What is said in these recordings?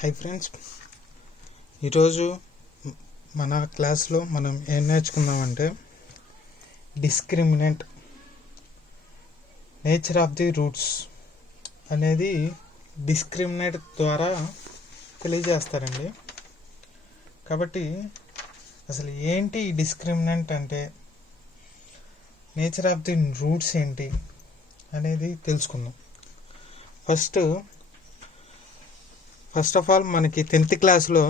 Hi friends, ఈరోజు మన క్లాస్లో మనం ఏం నేర్చుకుందామంటే discriminant nature of the roots అనేది డిస్క్రిమినెంట్ ద్వారా తెలియజేస్తారండి. కాబట్టి అసలు ఏంటి ఈ డిస్క్రిమినెంట్ అంటే, నేచర్ ఆఫ్ ది రూట్స్ ఏంటి అనేది తెలుసుకుందాం. ఫస్ట్ ఆఫ్ ఆల్ మనకి 10th క్లాస్లో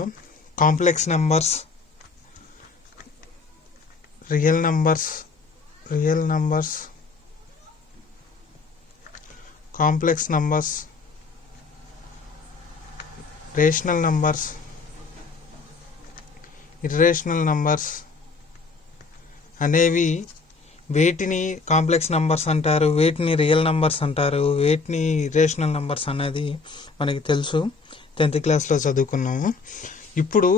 complex numbers, real numbers, complex numbers, rational numbers, irrational numbers అనేవి వేటిని కాంప్లెక్స్ నంబర్స్ అంటారు, వేటిని రియల్ నంబర్స్ అంటారు, వేటిని ఇర్రేషనల్ నంబర్స్ అనేది మనకి తెలుసు. 10th క్లాస్లో చదువుకున్నాము. ఇప్పుడు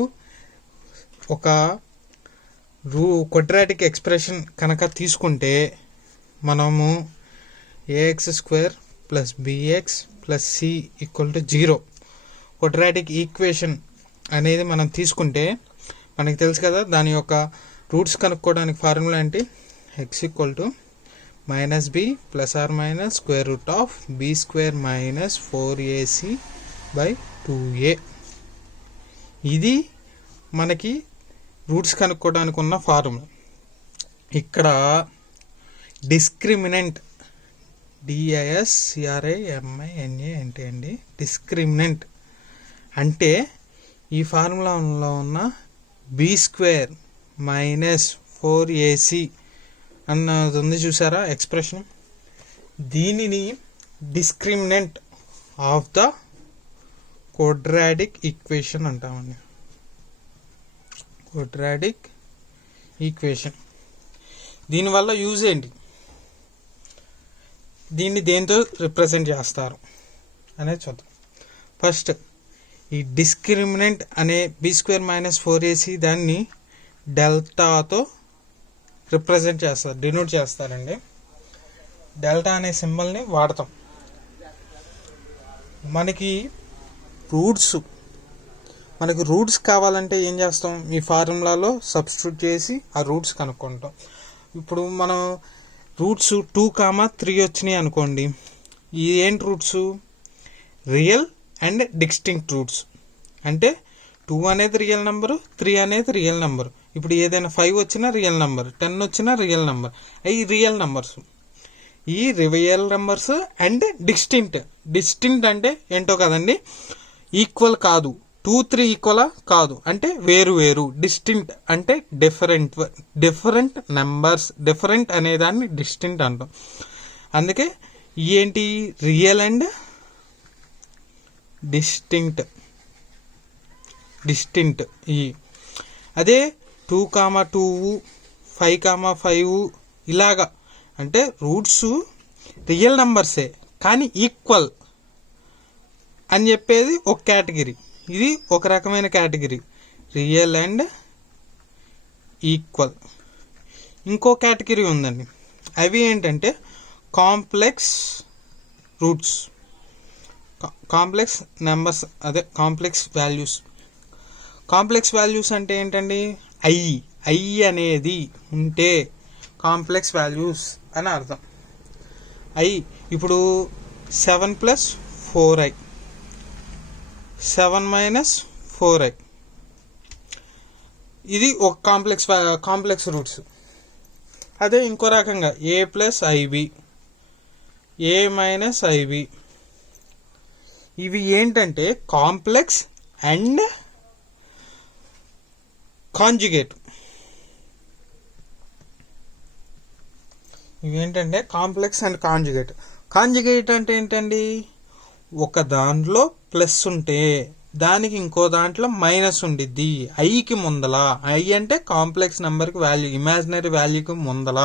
ఒక క్వాడ్రాటిక్ ఎక్స్ప్రెషన్ కనుక తీసుకుంటే మనము ax² + bx + c = 0 quadratic equation అనేది మనం తీసుకుంటే మనకి తెలుసు కదా, దాని యొక్క రూట్స్ కనుక్కోవడానికి ఫార్ములా ఏంటి? x = -b ± √b² - 4ac/2a. ఇది మనకి రూట్స్ కనుక్కోవడానికి ఉన్న ఫార్ములా. ఇక్కడ డిస్క్రిమినెంట్ DISCRIMINA అండి. డిస్క్రిమినెంట్ అంటే ఈ ఫార్ములాలో ఉన్న b² - 4ac అన్నది ఉంది చూసారా ఎక్స్ప్రెషన్, దీనిని discriminant of the quadratic equation అంటామండి. క్వాడ్రాటిక్ ఈక్వేషన్ దీనివల్ల యూజ్ ఏంటి, దీన్ని దేంతో రిప్రజెంట్ చేస్తారు అనేది చూద్దాం. ఫస్ట్ ఈ డిస్క్రిమినెంట్ అనే b² - 4ac దాన్ని డెల్టాతో రిప్రజెంట్ చేస్తారు, డినోట్ చేస్తారండి. డెల్టా అనే సింబల్ని వాడతాం. మనకి రూట్స్ కావాలంటే ఏం చేస్తాం? ఈ ఫార్ములాలో సబ్స్టిట్యూట్ చేసి ఆ రూట్స్ కనుక్కుంటాం. ఇప్పుడు మనం రూట్స్ 2, 3 వచ్చినాయి అనుకోండి. ఈ ఏంటి roots? Real and distinct roots. అంటే 2 అనేది రియల్ నెంబరు, 3 అనేది రియల్ నెంబరు. ఇప్పుడు ఏదైనా 5 వచ్చినా రియల్ నెంబర్, 10 వచ్చినా రియల్ నెంబర్. అవి రియల్ నెంబర్స్. ఈ రియల్ నెంబర్స్ అండ్ డిస్టింక్ట్ అంటే ఏంటో కదండి, ఈక్వల్ కాదు. 2, 3 ఈక్వల్ కాదు, అంటే వేరు. డిస్టింక్ట్ అంటే డిఫరెంట్ నెంబర్స్. డిఫరెంట్ అనేదాన్ని డిస్టింక్ట్ అంటాం. అందుకే ఏంటి? Real and distinct. ఈ అదే 2, 2, 5, 5 ఇలాగా అంటే రూట్స్ రియల్ నెంబర్సే కానీ ఈక్వల్ అని చెప్పేది ఒక కేటగిరీ. ఇది ఒక రకమైన కేటగిరీ, రియల్ అండ్ ఈక్వల్. ఇంకో కేటగిరీ ఉందండి, అవి ఏంటంటే కాంప్లెక్స్ రూట్స్, కాంప్లెక్స్ నెంబర్స్, అదే కాంప్లెక్స్ వాల్యూస్. కాంప్లెక్స్ వాల్యూస్ అంటే ఏంటండి? ఐ అనేది ఉంటే కాంప్లెక్స్ వాల్యూస్ అని అర్థం. ఇప్పుడు 7 + 4i, 7 - 4i ఇది ఒక కాంప్లెక్స్ రూట్స్. అదే ఇంకో రకంగా a + ib, a - ib ఇవి ఏంటంటే కాంప్లెక్స్ అండ్ కాంజుగేట్. ఇవేంటంటే కాంప్లెక్స్ అండ్ కాంజుగేట్. కాంజుగేట్ అంటే ఏంటండి? ఒక దాంట్లో ప్లస్ ఉంటే దానికి ఇంకో దాంట్లో మైనస్ ఉండిద్ది. ఐకి ముందల, ఐ అంటే కాంప్లెక్స్ నెంబర్కి వాల్యూ, ఇమాజినరీ వాల్యూకి ముందల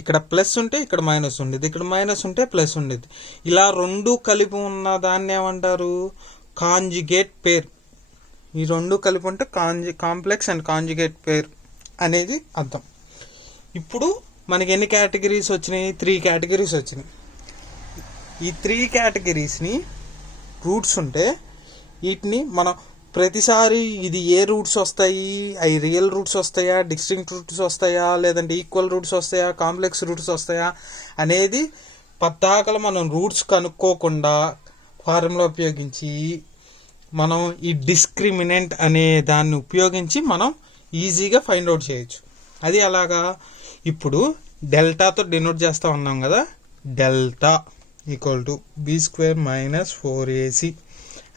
ఇక్కడ ప్లస్ ఉంటే ఇక్కడ మైనస్ ఉండిద్ది, ఇక్కడ మైనస్ ఉంటే ప్లస్ ఉండిద్ది. ఇలా రెండు కలిపి ఉన్న దాన్ని ఏమంటారు? కాంజుగేట్ పేర్. ఈ రెండు కలిపి ఉంటే కాంప్లెక్స్ అండ్ కాంజుగేట్ పేర్ అనేది అర్థం. ఇప్పుడు మనకి ఎన్ని కేటగిరీస్ వచ్చినాయి? 3 కేటగిరీస్ వచ్చినాయి. ఈ 3 కేటగిరీస్ని రూట్స్ ఉంటే వీటిని మనం ప్రతిసారి ఇది ఏ రూట్స్ వస్తాయి, అవి రియల్ రూట్స్ వస్తాయా, డిస్టింక్ట్ రూట్స్ వస్తాయా, లేదంటే ఈక్వల్ రూట్స్ వస్తాయా, కాంప్లెక్స్ రూట్స్ వస్తాయా అనేది పద్దాకలు మనం రూట్స్ కనుక్కోకుండా ఫార్ములా ఉపయోగించి మనం ఈ డిస్క్రిమినెంట్ అనే దాన్ని ఉపయోగించి మనం ఈజీగా ఫైండ్ అవుట్ చేయొచ్చు. అది అలాగా ఇప్పుడు డెల్టాతో డినోట్ చేస్తూ ఉన్నాం కదా, delta equal to b² - 4ac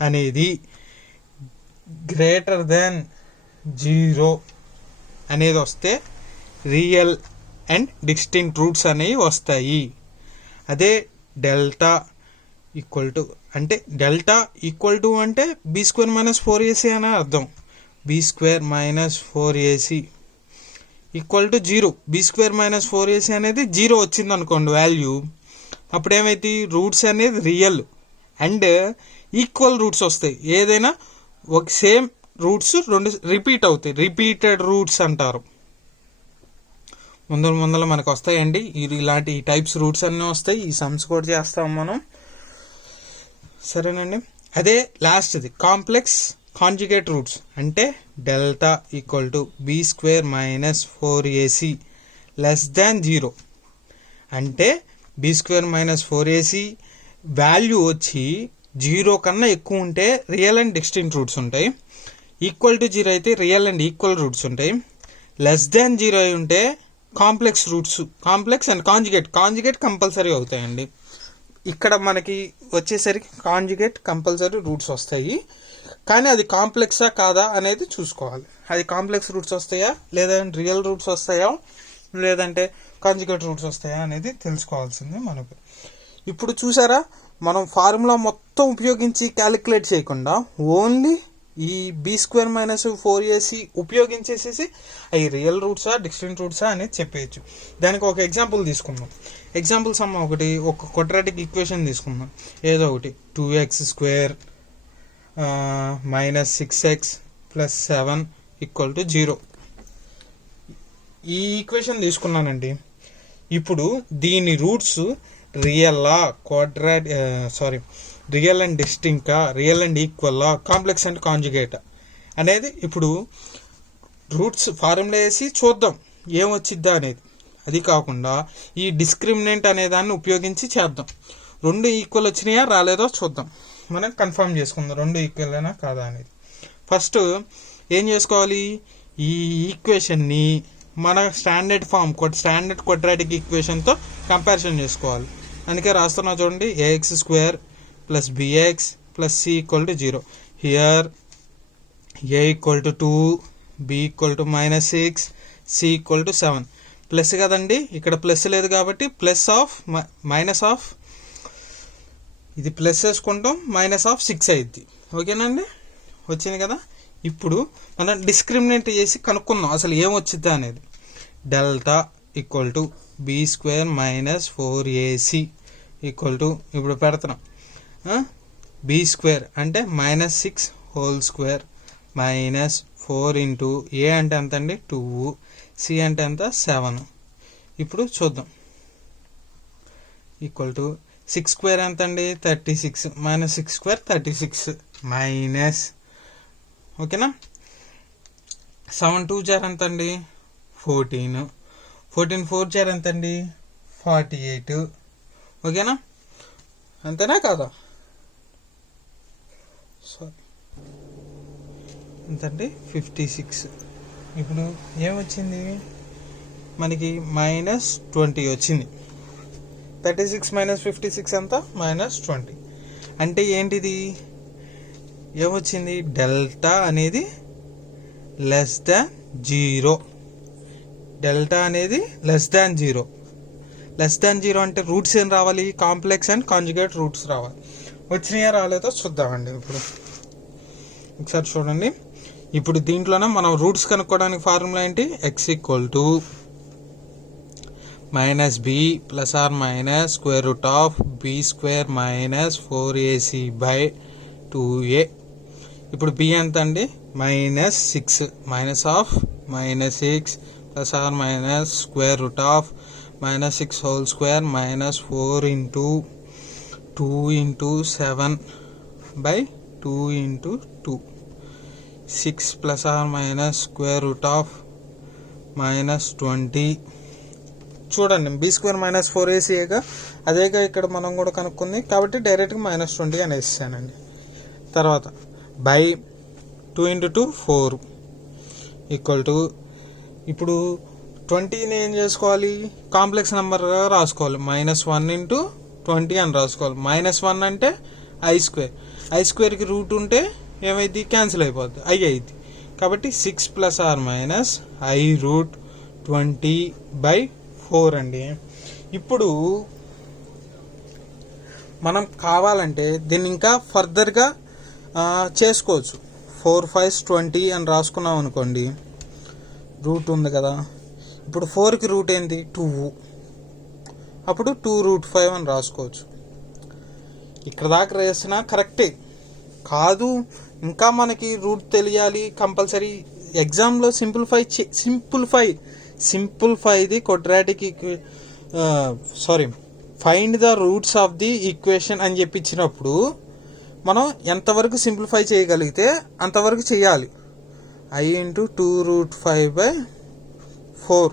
అనేది గ్రేటర్ దెన్ 0 అనేది వస్తే రియల్ అండ్ డిస్టింక్ట్ రూట్స్ అనేవి వస్తాయి. అదే డెల్టా ఈక్వల్ టు అంటే డెల్టా ఈక్వల్ టు అంటే b² - 4ac అనే అర్థం. b² - 4ac equal to 0. b² - 4ac అనేది 0 వచ్చింది అనుకోండి వాల్యూ, అప్పుడు ఏమైతే రూట్స్ అనేది రియల్ అండ్ ఈక్వల్ రూట్స్ వస్తాయి. ఏదైనా ఒక సేమ్ రూట్స్ రెండు రిపీట్ అవుతాయి, రిపీటెడ్ రూట్స్ అంటారు. ముందర మనకు వస్తాయండి ఇలాంటి ఈ టైప్స్ రూట్స్ అన్నీ వస్తాయి. ఈ సమ్స్ కూడా చేస్తాం మనం, సరేనండి. అదే లాస్ట్ది కాంప్లెక్స్ కాంజుగేట్ రూట్స్ అంటే delta equal to b² - 4ac less than 0 అంటే b² - 4ac వాల్యూ వచ్చి 0 కన్నా ఎక్కువ ఉంటే రియల్ అండ్ డిస్టింక్ట్ రూట్స్ ఉంటాయి. ఈక్వల్ టు 0 అయితే రియల్ అండ్ ఈక్వల్ రూట్స్ ఉంటాయి. లెస్ దాన్ 0 అయి ఉంటే complex roots, complex and conjugate compulsory అవుతాయండి. ఇక్కడ మనకి వచ్చేసరికి కాంజుగేట్ కంపల్సరీ రూట్స్ వస్తాయి, కానీ అది కాంప్లెక్సా కాదా అనేది చూసుకోవాలి. అది కాంప్లెక్స్ రూట్స్ వస్తాయా, లేదంటే రియల్ రూట్స్ వస్తాయా, లేదంటే కాంజుగేట్ రూట్స్ వస్తాయా అనేది తెలుసుకోవాల్సింది మనకు. ఇప్పుడు చూసారా, మనం ఫార్ములా మొత్తం ఉపయోగించి క్యాలిక్యులేట్ చేయకుండా ఓన్లీ ఈ b² - 4ac ఉపయోగించేసేసి అవి రియల్ రూట్సా డిస్టింక్ట్ రూట్సా అనేది చెప్పేయచ్చు. దానికి ఒక ఎగ్జాంపుల్ తీసుకుందాం. ఎగ్జాంపుల్ సమ్ ఒక క్వాడ్రాటిక్ ఈక్వేషన్ తీసుకుందాం. ఏదో ఒకటి 2x² - 6x + 7 = 0. ఈ ఈక్వేషన్ తీసుకున్నానండి. ఇప్పుడు దీని రూట్స్ రియల్ అండ్ డిస్టింక్టా, రియల్ అండ్ ఈక్వల్లా, కాంప్లెక్స్ అండ్ కాంజుగేట్ అనేది ఇప్పుడు రూట్స్ ఫార్ములా వేసి చూద్దాం ఏమొచ్చిద్దా అనేది. అది కాకుండా ఈ డిస్క్రిమినెంట్ అనే దాన్ని ఉపయోగించి చేద్దాం. రెండు ఈక్వల్ వచ్చినాయా రాలేదో చూద్దాం, మనం కన్ఫర్మ్ చేసుకుందాం రెండు ఈక్వల్ అయినా కాదా అనేది. ఫస్ట్ ఏం చేసుకోవాలి, ఈ ఈక్వేషన్ని మన స్టాండర్డ్ క్వాడ్రాటిక్ ఈక్వేషన్తో కంపారిజన్ చేసుకోవాలి. అందుకే రాస్తున్నా చూడండి, ax² + bx + c = 0. Here a = 2, b = -6, c = 7. Plus కదండి, ఇక్కడ ప్లస్ లేదు కాబట్టి మైనస్ ఇది ప్లస్ వేసుకుంటాం, -6 అయింది. ఓకేనండి, వచ్చింది కదా. ఇప్పుడు మనం డిస్క్రిమినెంట్ చేసి కనుక్కుందాం అసలు ఏమొచ్చిద్దా అనేది. Delta equal to b² - 4ac ఇప్పుడు పెడుతున్నాం. b² అంటే -6 హోల్ స్క్వేర్ -4 ఇంటూ a అంటే ఎంత అండి 2, c అంటే ఎంత 7. ఇప్పుడు చూద్దాం. (6² ఎంత అండి 36, -6² 36 మైనస్, ఓకేనా. 7 2 జార్ ఎంత అండి 14, 14 4 జార్ ఎంత అండి 48. ఓకేనా, అంతేనా కాదా, ఎంతండి 56. ఇప్పుడు ఏమొచ్చింది మనకి -20 వచ్చింది. 36 - 56 ఎంత -20. అంటే ఏంటిది, ఏమొచ్చింది, డెల్టా అనేది లెస్ దాన్ 0. డెల్టా అనేది లెస్ దాన్ 0. లెస్ దాన్ 0 అంటే రూట్స్ ఏం రావాలి, కాంప్లెక్స్ అండ్ కాంజుగేట్ రూట్స్ రావాలి. వచ్చినాయా రాలేదో చూద్దామండి. ఇప్పుడు ఒకసారి చూడండి. ఇప్పుడు దీంట్లోనే మనం రూట్స్ కనుక్కోవడానికి ఫార్ములా ఏంటి, x = -b ± (b² - 4ac/2a). ఇప్పుడు b ఎంత అండి -6 -6 ± (-6 whole square -4 into 2 into 7/2a 2 into 2. 6 plus or minus square root of minus 20. చూడండి బీ స్క్వేర్ మైనస్ 4ac అదేగా ఇక్కడ మనం కూడా కనుక్కుంది కాబట్టి డైరెక్ట్గా -20 అని వేసానండి. తర్వాత బై 2 into 2 4 ఈక్వల్ టు ఇప్పుడు 20ని ఏం చేసుకోవాలి, కాంప్లెక్స్ నెంబర్గా రాసుకోవాలి. -1 into 20 అని రాసుకోవాలి. -1 అంటే i స్క్వేర్కి రూట్ ఉంటే ఏమైంది, క్యాన్సిల్ అయిపోద్ది, i అయింది. కాబట్టి 6 plus or minus i root 20/4 అండి. ఇప్పుడు మనం కావాలంటే దీన్ని ఇంకా ఫర్దర్గా చేసుకోవచ్చు. 4 5s 20 అని రాసుకున్నాం అనుకోండి, రూట్ ఉంది కదా. ఇప్పుడు 4కి రూట్ ఏంటి, 2. అప్పుడు 2 root 5 అని రాసుకోవచ్చు. ఇక్కడ దాకా రాసినా కరెక్టే కాదు, ఇంకా మనకి రూట్ తెలియాలి కంపల్సరీ. ఎగ్జామ్లో సింప్లిఫైది quadratic find the roots of the equation అని చెప్పి ఇచ్చినప్పుడు మనం ఎంతవరకు సింప్లిఫై చేయగలిగితే అంతవరకు చేయాలి. i into 2 root 5/4.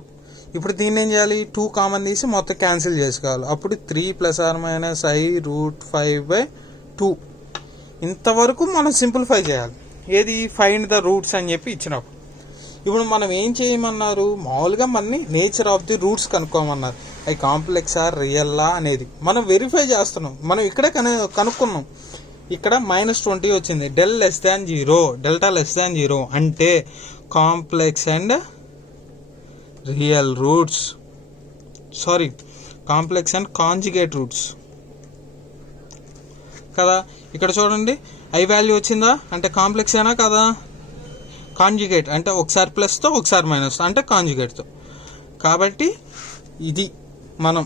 ఇప్పుడు దీన్ని ఏం చేయాలి, 2 కామన్ తీసి మొత్తం క్యాన్సిల్ చేసుకోవాలి. అప్పుడు 3 plus or minus i root 5/2. ఇంతవరకు మనం సింప్లిఫై చేయాలి. ఏది, ఫైండ్ ద రూట్స్ అని చెప్పి ఇచ్చినప్పుడు. ఇప్పుడు మనం ఏం చేయమన్నారు, మామూలుగా మనని నేచర్ ఆఫ్ ది రూట్స్ కనుక్కోమన్నారు. అవి కాంప్లెక్సా రియల్లా అనేది మనం వెరిఫై చేస్తున్నాం. మనం ఇక్కడే కనుక్కున్నాం. ఇక్కడ -20 వచ్చింది. డెల్టా లెస్ దాన్ 0 అంటే complex and real roots, complex and conjugate roots కదా. ఇక్కడ చూడండి i వాల్యూ వచ్చిందా అంటే కాంప్లెక్స్ అయినా కదా, కాంజుగేట్ అంటే ఒకసారి ప్లస్తో ఒకసారి మైనస్ అంటే కాంజుగేట్తో. కాబట్టి ఇది మనం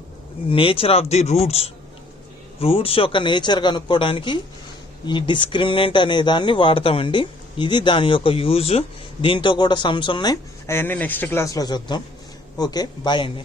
నేచర్ ఆఫ్ ది రూట్స్ యొక్క నేచర్ కనుక్కోవడానికి ఈ డిస్క్రిమినెంట్ అనే దాన్ని వాడతామండి. ఇది దాని యొక్క యూజ్. దీంతో కూడా సమ్స్ ఉన్నాయి, అవన్నీ నెక్స్ట్ క్లాస్లో చూద్దాం. ఓకే, బాయ్ అండి.